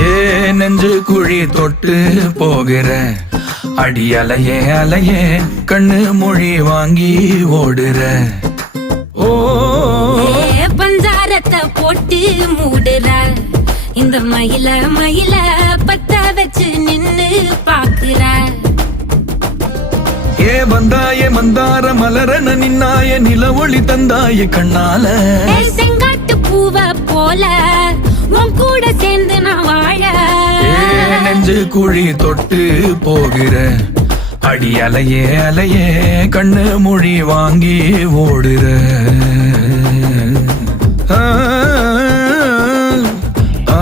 ஏ நெஞ்சு குழி தொட்டு போகிற அடி அலையே அலையே கண்ணு மொழி வாங்கி ஓடுற. ஓ பஞ்சாரத்தை போட்டு மூடுற இந்த மயில மயில பத்த வச்சு நின்னு பாக்குற. ஏ வந்தாய மந்தார மலரன நின்னாய நில ஒளி தந்தாய கண்ணால. செங்காட்டு பூவ போல உன் கூட சேர்ந்து நான் வாழ. நெஞ்சு குழி தொட்டு போகிற அடி அலையே அலையே கண்ணு மொழி வாங்கி ஓடுற. ஆ ஆ